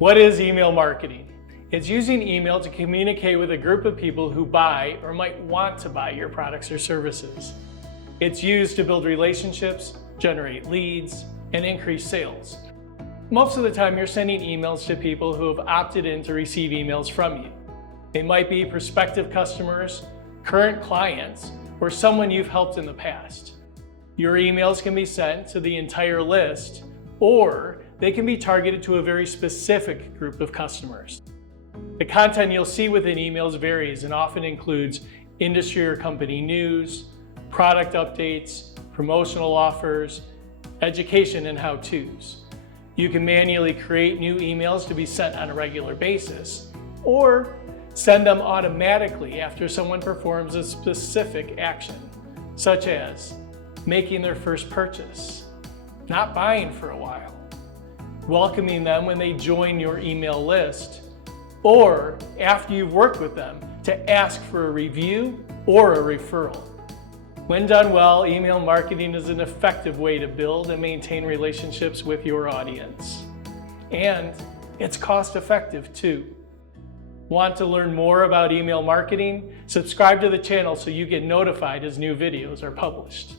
What is email marketing? It's using email to communicate with a group of people who buy or might want to buy your products or services. It's used to build relationships, generate leads, and increase sales. Most of the time, you're sending emails to people who have opted in to receive emails from you. They might be prospective customers, current clients, or someone you've helped in the past. Your emails can be sent to the entire list, or they can be targeted to a very specific group of customers. The content you'll see within emails varies and often includes industry or company news, product updates, promotional offers, education, and how-tos. You can manually create new emails to be sent on a regular basis, or send them automatically after someone performs a specific action, such as making their first purchase, not buying for a while, welcoming them when they join your email list, or after you've worked with them to ask for a review or a referral. When done well, email marketing is an effective way to build and maintain relationships with your audience. And it's cost effective too. Want to learn more about email marketing? Subscribe to the channel so you get notified as new videos are published.